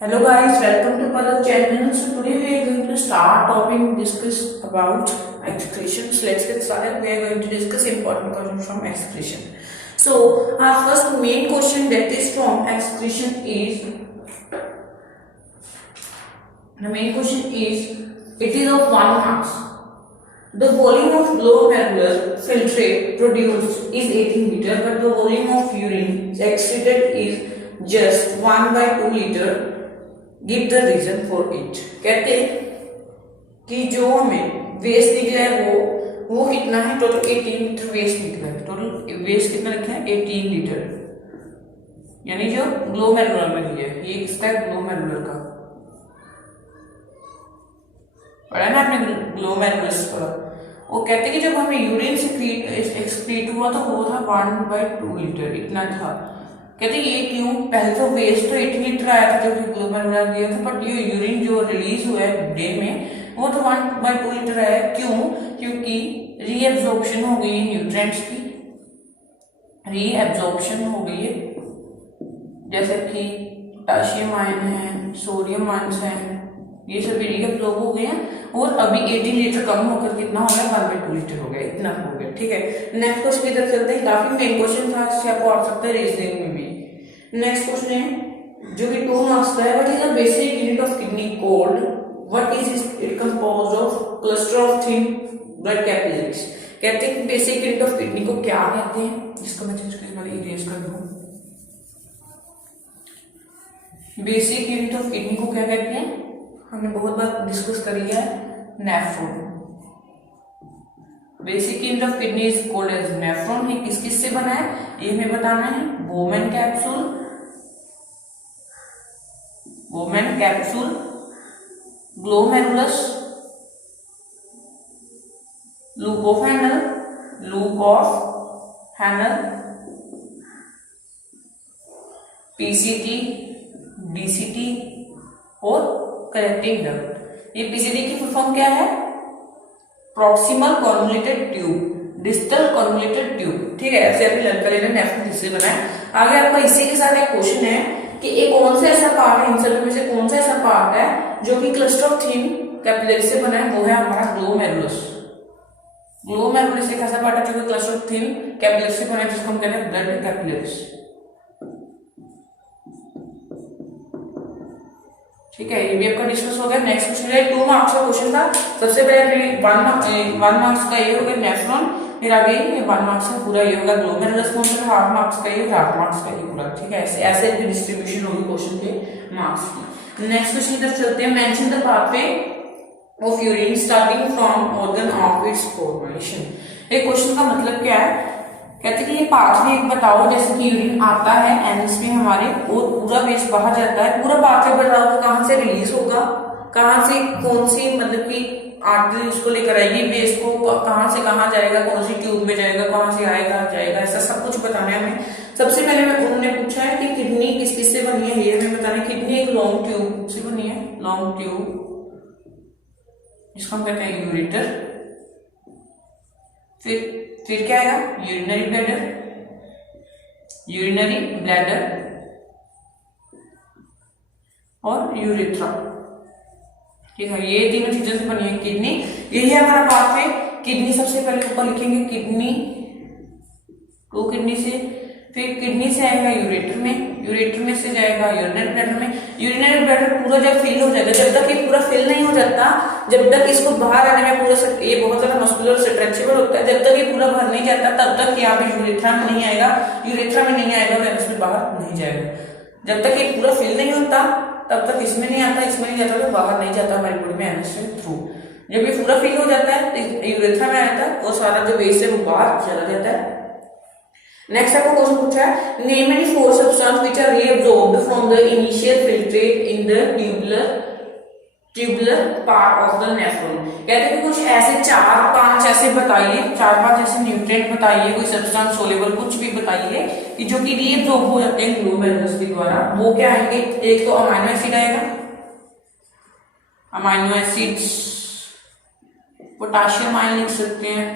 Hello guys, welcome to Palak channel. So today we are going to start topic discuss about excretions. Let's get started. We are going to discuss important questions from excretion. So our first main question that is from excretion is it is of 1 mass. The volume of glomerular filtrate produced is 18 liter, but the volume of urine excreted is just 1/2 liter. Give the reason for it. कहते हैं कि जो हमें waste निकला है वो कितना है, टोटल 18 लीटर वेस्ट निकला है। टोटल वेस्ट कितना लिखा है 18 लीटर, यानी जो ग्लोमेरुलर में लिया है। ये किसका है, ग्लोमेरुलर का। पढ़ा ना आपने ग्लोमेरुलस पढ़ा। वो कहते हैं कि जब हमें यूरिन से एक्सक्रीट हुआ तो वो था 1/2 लीटर, इतना था। कहते ये क्यों, पहले तो वेस्ट तो 8 लीटर आया था जो कि ग्लोमेरुलर दिया था, बट ये यूरिन जो रिलीज हुआ है डे में वो तो 1/2 लीटर आया। क्यों, क्योंकि रीएब्जॉर्प्शन हो गई है न्यूट्रिएंट्स की, रीएब्जॉर्प्शन हो गई है। जैसे कि पोटेशियम आयन है, सोडियम आयन्स है, ये सब रीएब्जॉर्ब हो गए हैं। और अभी 18 लीटर कम होकर कितना हो गया, 1/2 लीटर हो गया, इतना हो गया। ठीक है, नेक्स्ट क्वेश्चन की तरफ चलते हैं। काफी मेन क्वेश्चन था, इससे आपको आ सकता है रीजनिंग में भी। नेक्स्ट क्वेश्चन है जो कि 2 मार्क्स का है। What is the basic unit of kidney cold, what is it composed of, cluster of thin blood capillaries. कहते हैं कि बेसिक यूनिट ऑफ किडनी को क्या कहते हैं, जिसको मैं इरेज कर दूं। बेसिक यूनिट ऑफ किडनी को क्या कहते हैं, हमने बहुत बार डिस्कस कर लिया है, nephron. Basic unit of kidney is called as nephron. ये किस किस से बना है ये हमें बताना है। Bowman capsule, glomerulus, loop of Henle, PCT, DCT और कलेक्टिंग डक्ट। ये पीसीटी की फुल फॉर्म क्या है, proximal convoluted tube, distal convoluted tube. ठीक है, ऐसे अभी लर्न कर लेना, नेफ्रॉन किससे बना है। आगे आपका इसी के साथ एक क्वेश्चन है कि एक कौन सा ऐसा पार्ट है, इन सभी में से कौन सा ऐसा पार्ट है जो कि क्लस्टर ऑफ थिन कैपिलरी से बना है, वो है हमारा ग्लोमेरुलस। ग्लोमेरुलस एक ऐसा पार्ट है जो कि क्लस्टर ऑफ थिन कैपिलरी से बना है, जिसको हम कहते हैं ब्लड कैपिलरीज। ठीक है, ये भी आपका डिस्कस हो गया। नेक्स्ट क्वेश्चन है 2 मार्क्स का क्वेश्चन था। सबसे पहले 1 मार्क्स का ये होगा नेफ्रॉन, फिर आगे 1 मार्क्स का पूरा ये होगा ग्लोमेरुलस, कौन सा 1/2 मार्क्स का ये, 1/2 मार्क्स का ये पूरा। ठीक है, ऐसे डिस्ट्रीब्यूशन होगी क्वेश्चन के मार्क्स की। नेक्स्ट क्वेश्चन की तरफ चलते हैं। Mention the pathway of urine starting from organ of its formation. ये क्वेश्चन का मतलब क्या है, कहते हैं कि ये पाथवे एक बताओ, जैसे कि यूरिन आता है एनस में हमारे और पूरा वेस्ट बाहर जाता है, पूरा पाथवे बताओ कि कहां से रिलीज होगा, कहां से कौन सी मतलब कि आर्टरी उसको लेकर आएगी, वेस्ट को कहां से कहां जाएगा, कौन सी ट्यूब में जाएगा, कहां से आएगा जाएगा, ऐसा सब कुछ बताना है हमें। सबसे पहले उन्होंने पूछा है कि किडनी किस किस से बनी है, ये हमें बताना है। किडनी एक लॉन्ग ट्यूब से बनी है, लॉन्ग ट्यूब, जिसको हम कहते हैं यूरेटर। फिर क्या आएगा, यूरिनरी ब्लैडर और यूरेथ्रा। ठीक है, ये तीनों चीजों से बनी है किडनी। यही है हमारा पाथवे। किडनी सबसे पहले ऊपर लिखेंगे, किडनी टू किडनी से, फिर किडनी से आएगा यूरेटर में, यूरेटर में से जाएगा यूरिनरी ब्लैडर में। यूरिनरी ब्लैडर पूरा जब फिल हो जाएगा, जब तक ये पूरा फिल नहीं हो जाता, जब तक इसको बाहर आने में पूरा ये बहुत ज्यादा मस्कुलर स्ट्रेचेबल होता है, जब तक ये पूरा बाहर नहीं जाता तब तक यहाँ पे यूरेथ्रा में नहीं आएगा, यूरेथ्रा में नहीं आएगा और इसमें बाहर नहीं जाएगा। जब तक ये पूरा फिल नहीं होता तब तक इसमें नहीं आता, इसमें नहीं जाता तो बाहर नहीं जाता हमारी बॉडी में एनस के थ्रू। जब ये पूरा फिल हो जाता है तो यूरेथ्रा में आता है और सारा जो वेस्ट है वो बाहर चला जाता है। नेक्स्ट आपको क्वेश्चन पूछा है, name any 4 substance which are reabsorbed from the initial filtrate in the tubular part of the nephron. कहते हैं कि कुछ ऐसे 4-5 ऐसे बताइए, 4-5 ऐसे न्यूट्रिएंट बताइए, कोई सब्सटेंस सोल्यूबल कुछ भी बताइए कि जो कि रीअब्सॉर्ब हो जाते हैं ग्लोमेरुलस के द्वारा। वो क्या आएंगे, एक तो अमाइनो एसिड आएगा, अमाइनो एसिड्स, पोटेशियम आयन लिख सकते हैं,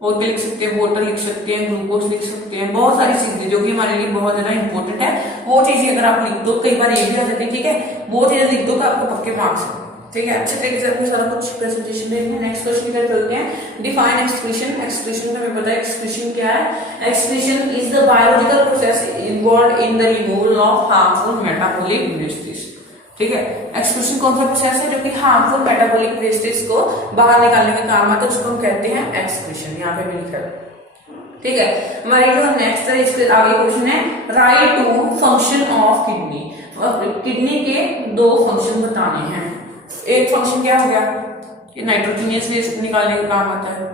और क्या लिख सकते हैं, वाटर लिख सकते हैं, ग्लूकोज लिख सकते हैं, बहुत सारी चीजें जो कि हमारे लिए बहुत ज्यादा इंपॉर्टेंट है। वो चीजें अगर आप लिख दो, कई बार ये भी आ जाती है, ठीक है, वो चीजें लिख दो तो आपको पक्के मार्क्स है, ठीक है। अच्छे तरीके से अपने सारा कुछ प्रेजेंटेशन देंगे। नेक्स्ट क्वेश्चन की तरफ चलते हैं। Define excretion. एक्सक्रीशन का हमें पता है एक्सक्रीशन क्या है। Excretion is the biological process involved in the removal of harmful metabolic wastage, ठीक है। एक्सक्रीशन कौन सा प्रोसेस है जो कि हार्मफुल मेटाबॉलिक वेस्टेज को बाहर निकालने का काम आता है, उसको हम कहते हैं एक्सक्रीशन। यहाँ पे भी लिखा है, ठीक है। हमारी जो नेक्स्ट है, इसके आगे क्वेश्चन है write two function of kidney. Kidney के दो फंक्शन बताने हैं। एक फंक्शन क्या हो गया कि नाइट्रोजनियस वेस्ट निकालने का काम आता है,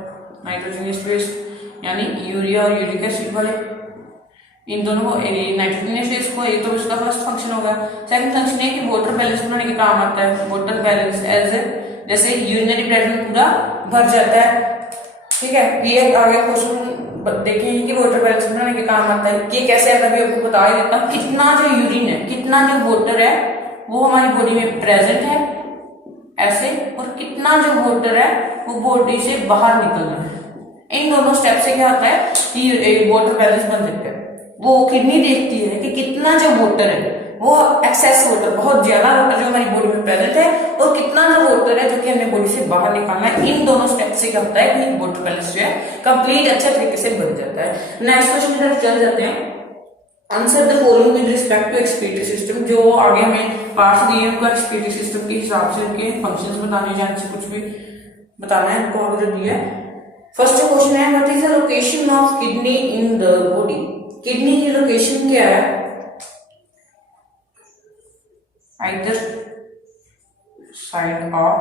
नाइट्रोजनियस वेस्ट यानी यूरिया और यूरिक एसिड वाले, इन दोनों को नाइट्रोजनियस वेस्ट को एक तो इसका फर्स्ट फंक्शन होगा। सेकंड फंक्शन है कि वाटर बैलेंस बनाने का काम आता है। वाटर बैलेंस एज जैसे यूरिनरी ब्लैडर पूरा भर जाता है, ठीक है। ये आगे क्वेश्चन देखेंगे कि वाटर बैलेंस बनाने के काम आता है। ये कैसे आता है अभी आपको बता ही देता हूं। कितना जो यूरिन है, कितना जो वाटर है वो हमारी बॉडी में प्रेजेंट है ऐसे, और कितना जो वाटर है वो बॉडी से बाहर निकलना है। इन दोनों स्टेप से क्या होता है कि वाटर बैलेंस बन जाता है। वो किडनी देखती है कि कितना जो वाटर है वो एक्सेस वाटर, बहुत ज्यादा वाटर जो हमारी बॉडी में प्रेजेंट है, और कितना जो वाटर है जो कि हमने बॉडी से बाहर निकालना है। इन दोनों स्टेप से क्या होता है कि वाटर बैलेंस जो है कंप्लीट अच्छे तरीके से बन जाता है। नेक्स्ट क्वेश्चन की तरफ चल जाते हैं। Answer the following with respect to excretory system. जो आगे हमें पार्ट्स दिए हैं उनको एक्सक्रीटरी सिस्टम के हिसाब से उनके फंक्शंस बताने हैं, से कुछ भी बताना है उनको आगे जो दिया है। फर्स्ट क्वेश्चन है what is the location of kidney in the body. Kidney की लोकेशन क्या है? either side of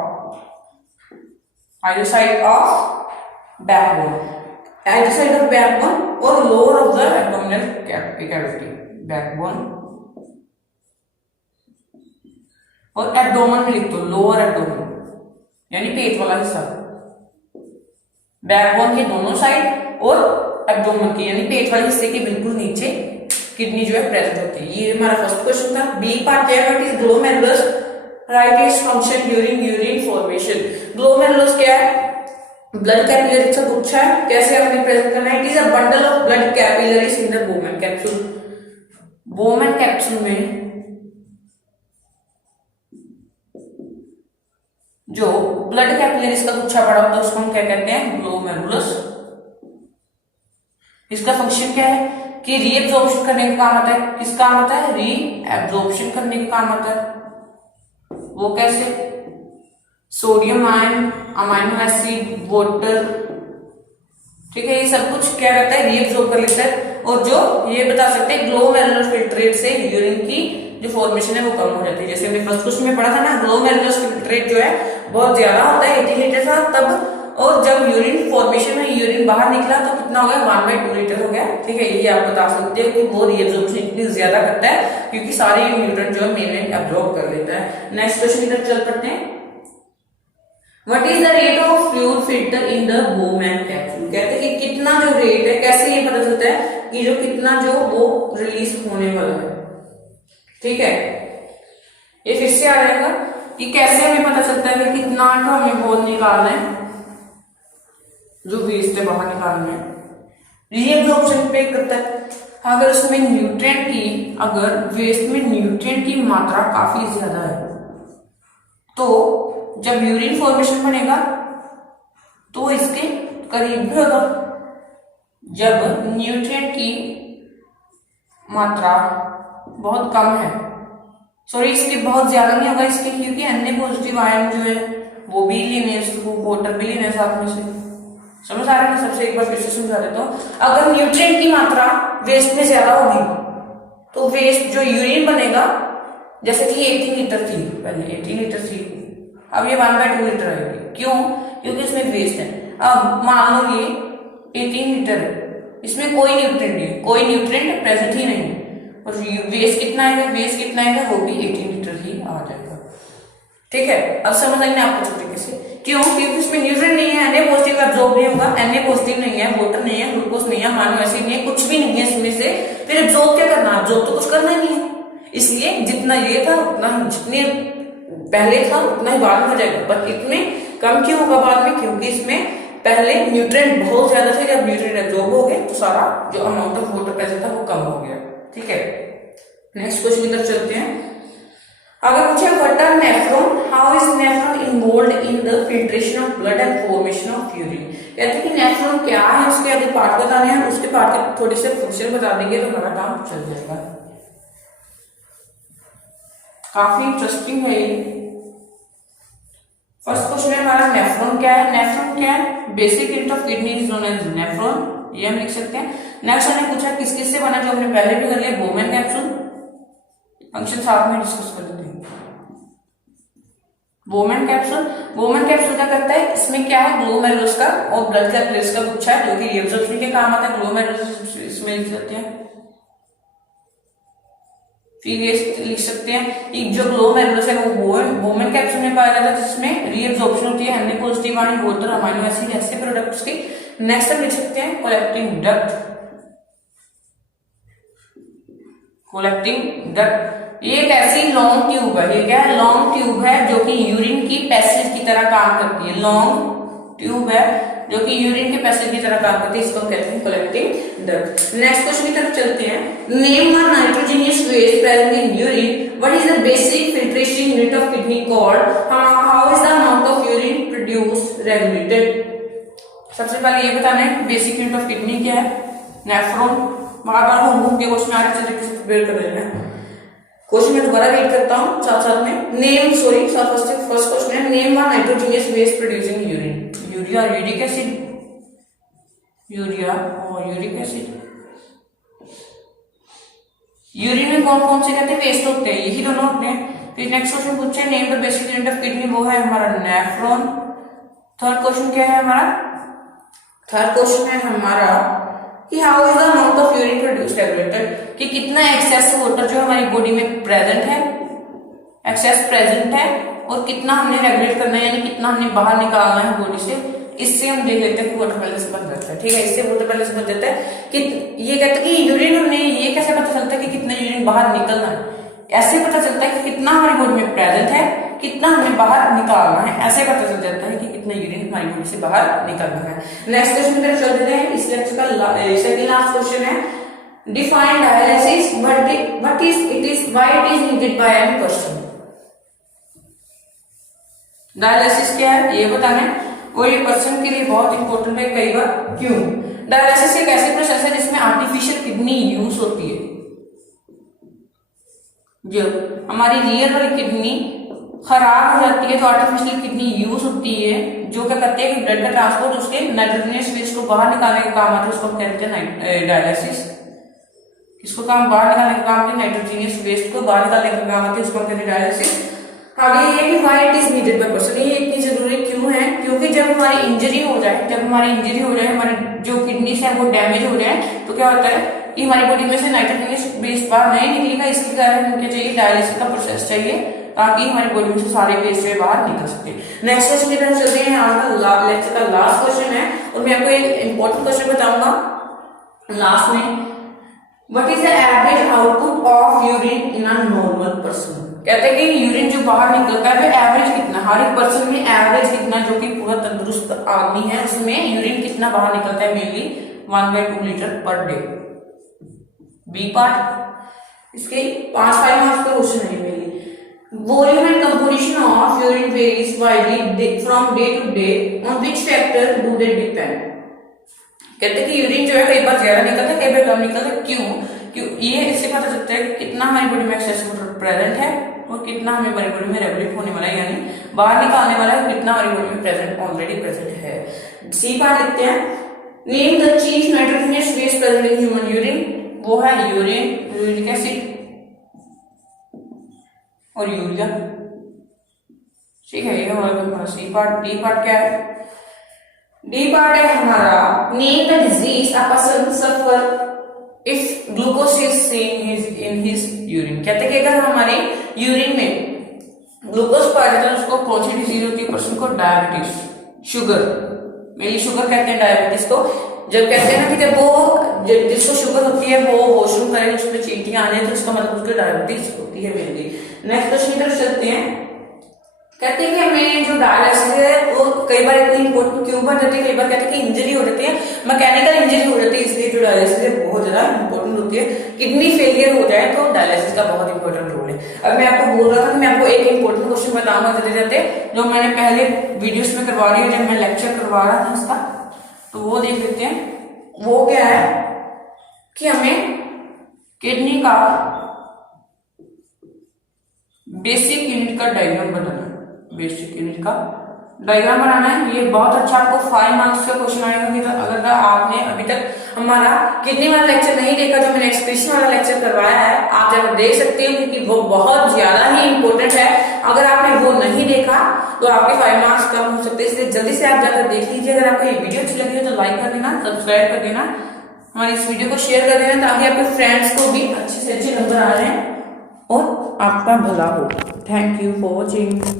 backbone, either side of backbone or lower of the abdominal cavity, backbone और एब्डोमेन में लिख दो लोअर एब्डोमेन यानी पेट वाला हिस्सा, बैकबोन के दोनों साइड और एब्डोमेन के यानी पेट वाले हिस्से के बिल्कुल नीचे किडनी जो है प्रेजेंट होती है। ये हमारा फर्स्ट क्वेश्चन था। बी पार्ट है what is glomerulus, right its function during urine formation. Glomerulus क्या है? ब्लड कैपिलरी से पूछा है, कैसे हमने प्रेजेंट करना है। It is a bundle of blood capillaries in the Bowman capsule. Bowman capsule में जो ब्लड कैपिलरीज का गुच्छा पड़ा होता है उसको हम क्या कहते हैं? ग्लोमेरुलस। इसका फंक्शन क्या है कि रीएब्जॉर्प्शन करने का काम आता है। किस काम आता है? रीएब्जॉर्प्शन करने का काम आता है। वो कैसे? Sodium ion, amino acid, water, ठीक है, ये सब कुछ क्या करता है? रीएब्जॉर्ब कर लेता है। और जो ये बता सकते हैं ग्लोमेरुलर फिल्ट्रेट से यूरिन की जो फॉर्मेशन है वो कम हो जाती है। जैसे हमने फर्स्ट क्वेश्चन में पढ़ा था ना, ग्लोमेरुलर फिल्ट्रेट जो है बहुत ज्यादा होता है, 80 लीटर था तब, और जब यूरिन फॉर्मेशन में यूरिन बाहर निकला तो कितना हो गया? 1/2 लीटर हो गया, ठीक है। ये आप बता सकते हो कि वो रीएब्जॉर्प्शन इतनी ज्यादा करता है क्योंकि सारे न्यूट्रिएंट जो है मेन एब्जॉर्ब कर लेता है। नेक्स्ट क्वेश्चन की तरफ चल पड़ते हैं। What is the rate of fluid filter in the Bowman capsule. कहते हैं कि कितना जो रेट है, कैसे ये पता चलता है कि जो कितना जो वो रिलीज होने वाला है, ठीक है। ये फिर से आ जाएगा कि कैसे हमें पता चलता है कि कितना का हमें बहुत निकालना है, जो वेस्ट है बाहर निकालना है। रीएब्जॉर्प्शन पे करता है। अगर उसमें न्यूट्रिएंट की, अगर वेस्ट में न्यूट्रिएंट की मात्रा काफी ज्यादा है तो जब यूरिन फॉर्मेशन बनेगा तो इसके करीब भी होगा। जब न्यूट्रिएंट की मात्रा बहुत कम है, सॉरी इसके बहुत ज्यादा नहीं होगा इसके, क्योंकि अन्य पॉजिटिव आयन जो है वो भी लेने हैं, वाटर भी लेने साथ में से। समझ आ रहा है? सबसे एक बार फिर से समझा देता हूं। अगर न्यूट्रिएंट की मात्रा वेस्ट में ज्यादा होगी तो वेस्ट जो यूरिन बनेगा, जैसे कि 18 लीटर थी पहले, 18 लीटर थी, अब ये 1/2 लीटर आएगी। क्यों? क्योंकि इसमें वेस्ट है। अब मान लो ये 18 लीटर है, इसमें कोई न्यूट्रिएंट नहीं, कोई न्यूट्रिएंट प्रेजेंट ही नहीं, और वेस्ट कितना आएगा? वेस्ट कितना आएगा? वो भी 18 लीटर ही आ जाएगा, ठीक है। अब समझ आएंगे आपको अच्छे तरीके से। क्यों? क्योंकि इसमें न्यूट्रिएंट नहीं है, Na पॉजिटिव एब्जॉर्ब नहीं होगा, Na पॉजिटिव नहीं है, वाटर नहीं है, ग्लूकोज नहीं है, अमाइनो एसिड नहीं है, कुछ भी नहीं है इसमें से। फिर एब्जॉर्ब क्या करना? एब्जॉर्ब तो कुछ करना नहीं है। इसलिए जितना ये था उतना, जितने पहले था उतना ही बाद में हो जाएगा, बट इतने कम क्यों होगा बाद में? क्योंकि इसमें पहले न्यूट्रिएंट बहुत ज्यादा थे, जब न्यूट्रिएंट एब्जॉर्ब हो गए तो सारा जो अमाउंट ऑफ वाटर प्रेजेंट था वो कम हो गया। ठीक है, नेक्स्ट क्वेश्चन की तरफ चलते हैं। अगर पूछे what are nephron, how is nephron involved in the filtration of blood and formation of urine. कहते हैं कि नेफ्रॉन क्या है, उसके आगे पार्ट बताने हैं, उसके पार्ट के थोड़े से फंक्शन बता देंगे तो हमारा काम चल जाएगा। काफी इंटरेस्टिंग है ये। फर्स्ट क्वेश्चन है हमारा नेफ्रॉन क्या है। नेफ्रॉन क्या है, basic unit of kidney is known as nephron, ये हम लिख सकते हैं। नेक्स्ट हमने पूछा किस किस से बना, जो हमने पहले भी कर लिया, बोमेन कैप्सूल। फंक्शन साथ में डिस्कस कर लेते हैं। बोमेन कैप्सूल, बोमेन कैप्सूल क्या करता है, इसमें क्या है, ग्लोमेरुलस का और ब्लड कैपिलरीज का गुच्छा है जो कि रीअब्जॉर्प्शन के काम आता है। ग्लोमेरुलस इसमें लिख सकते हैं, फिर ये लिख सकते हैं कि जो ग्लोमेरुलस है वो बोमेन कैप्सूल में पाया जाता है, जिसमें रीअब्जॉर्प्शन होती है N positive ion, water, amino acid, ऐसे प्रोडक्ट्स की। नेक्स्ट हम लिख सकते हैं कलेक्टिंग डक्ट। कलेक्टिंग डक्ट ये एक ऐसी लॉन्ग ट्यूब है, ये क्या है, लॉन्ग ट्यूब है जो कि यूरिन की पैसेज की तरह काम करती है। लॉन्ग ट्यूब है जो कि यूरिन के पैसेज की तरह काम करती है, इसको हम कहते हैं कलेक्टिंग डक्ट। नेक्स्ट क्वेश्चन की तरफ चलते हैं। Name one nitrogenous waste present in urine, what is the basic filtration unit of kidney called, how is the amount of urine produced regulated. सबसे पहले ये बताना है बेसिक यूनिट ऑफ किडनी क्या है, नेफ्रॉन। बार बार घूम के क्वेश्चन आ रहे हैं, प्रिपेयर कर लेना। क्वेश्चन में दोबारा रीड करता हूँ साथ साथ में। नेम फर्स्ट क्वेश्चन है, name one nitrogenous waste producing urine. Urea और यूरिक एसिड, यूरिया और यूरिक एसिड। यूरिन में कौन कौन से कहते हैं, वेस्ट होते हैं, यही दोनों होते हैं। फिर नेक्स्ट क्वेश्चन पूछे name the basic unit of kidney, वो है हमारा नेफ्रॉन। थर्ड क्वेश्चन क्या है हमारा, थर्ड क्वेश्चन है हमारा कि how is the amount of urine produced regulated, कि कितना एक्सेस वाटर जो हमारी बॉडी में प्रेजेंट है, एक्सेस प्रेजेंट है, और कितना हमने रेगुलेट करना है, यानी कितना हमने बाहर निकालना है बॉडी से। इससे हम देख लेते हैं कि वाटर बैलेंस बन जाता है। ठीक है, इससे वाटर बैलेंस बन जाता है कि ये कहते हैं कि यूरिन हमने, ये कैसे पता चलता है कि कितना यूरिन बाहर निकलना है, ऐसे पता चलता है कि कितना हमारी बॉडी में प्रेजेंट है, कितना हमें बाहर निकालना है, ऐसे पता चल जाता है कि कितना यूरिन हमारी बॉडी से बाहर निकलना है। नेक्स्ट क्वेश्चन की तरफ चल देते हैं। इस लेक्चर का सेकंड लास्ट क्वेश्चन है, define dialysis, what is it is, why it is needed bye an person. Dialysis क्या है ये बताना है, और ये पर्सन के लिए बहुत इंपॉर्टेंट है कई बार। क्यों, डायलिसिस एक ऐसी प्रोसेस है जिसमें आर्टिफिशियल किडनी यूज होती है। जो हमारी रियल वाली किडनी खराब हो जाती है तो आर्टिफिशियल किडनी यूज होती है, जो क्या करते हैं कि ब्लड का ट्रांसपोर्ट उसके नाइट्रोजनियस वेस्ट को बाहर निकालने का काम आता है, उसको हम कहते हैं डायलिसिस। इसको काम बाहर निकालने का काम है, नाइट्रोजनियस वेस्ट को बाहर निकालने का काम आता है, उसको हम कहते हैं डायलिसिस। आगे ये कि why it is needed by person, ये इतनी जरूरी क्यों है, क्योंकि जब हमारी इंजरी हो जाए, हमारे जो किडनीज है वो डैमेज हो जाए, तो क्या होता है कि हमारी बॉडी में से नाइट्रोजनियस वेस्ट बाहर नहीं निकलेगा। इसके कारण हमें क्या चाहिए, डायलिसिस का प्रोसेस चाहिए, ताकि हमारी बॉडी में से सारे वेस्ट बाहर निकल सके। नेक्स्ट क्वेश्चन की तरफ चलते हैं। आज लेक्चर का लास्ट क्वेश्चन है, और मैं आपको एक इंपॉर्टेंट क्वेश्चन बताऊंगा लास्ट में। What is the average output of urine in a normal person. कहते हैं कि यूरिन जो बाहर निकलता है वो एवरेज कितना, हर एक पर्सन में एवरेज कितना, जो कि पूरा तंदुरुस्त आदमी है उसमें यूरिन कितना बाहर निकलता है, mainly 1/2 litre per day. B part इसके 5 मार्क्स का क्वेश्चन है mainly. Volume and composition of urine varies widely from day to day. On which factor do they depend? कहते हैं कि यूरिन जो है कई बार ज्यादा निकलता है, कई बार कम निकलता है। क्यों ये इससे पता चलता है कि कितना हमारी बॉडी में एक्सेस वाटर प्रेजेंट है और कितना हमें हमारी बॉडी में रेगुलेट होने वाला है, यानी बाहर निकालने वाला है, कितना हमारी बॉडी में प्रेजेंट ऑलरेडी प्रेजेंट है। सी पार्ट लिखते हैं। Name the chief nitrogenous waste present in human urine, वो है यूरिन, यूरिक एसिड और यूरिया। ठीक है, ये हमारा सी पार्ट। डी पार्ट क्या है, डी पार्ट है हमारा name the disease a person suffer if glucose is seen in his urine. कहते हैं कि अगर हमारे यूरिन में ग्लूकोज पाया जाता है उसको कौन सी डिजीज होती है, पर्सन को डायबिटीज, शुगर, मेनली शुगर कहते हैं डायबिटीज को। जब कहते हैं ना कि जब वो जिसको शुगर होती है वो वॉशरूम करे, उसमें चींटियां आने, तो उसका मतलब उसको डायबिटीज होती है मेनली। नेक्स्ट क्वेश्चन की तरफ चलते हैं। कहते हैं कि हमें जो डायलिसिस है वो कई बार इतनी इंपॉर्टेंट क्यों बन जाती है, कई बार कहते हैं कि इंजरी हो जाती है, मैकेनिकल इंजरी हो जाती है, इसलिए जो डायलिसिस है बहुत ज्यादा इंपॉर्टेंट होती है। किडनी फेलियर हो जाए तो डायलिसिस का बहुत इंपॉर्टेंट रोल है। अब मैं आपको बोल रहा था कि मैं आपको एक इंपॉर्टेंट क्वेश्चन बताऊंगा जाते जाते, जो मैंने पहले वीडियोस में करवा रही हूँ जब मैं लेक्चर करवा रहा था उसका, तो वो देख लेते हैं। वो क्या है कि हमें किडनी का बेसिक यूनिट का डायग्राम बनाना है, बेसिक यूनिट का डायग्राम बनाना है। ये बहुत अच्छा आपको 5 मार्क्स का क्वेश्चन आएगा कि अगर आपने अभी तक हमारा किडनी वाला लेक्चर नहीं देखा तो मैंने एक्सप्रेशन वाला लेक्चर करवाया है, आप जाकर देख सकते हो क्योंकि वो बहुत ज्यादा ही इंपॉर्टेंट है। अगर आपने वो नहीं देखा तो आपके 5 मार्क्स कम हो सकते हैं, इसलिए जल्दी से आप जाकर देख लीजिए। अगर आपको ये वीडियो अच्छी लगी हो तो लाइक कर देना, सब्सक्राइब कर देना, हमारी इस वीडियो को शेयर कर देना ताकि आपके फ्रेंड्स को भी अच्छे से अच्छे नंबर आ जाए और आपका भला हो। Thank you for watching.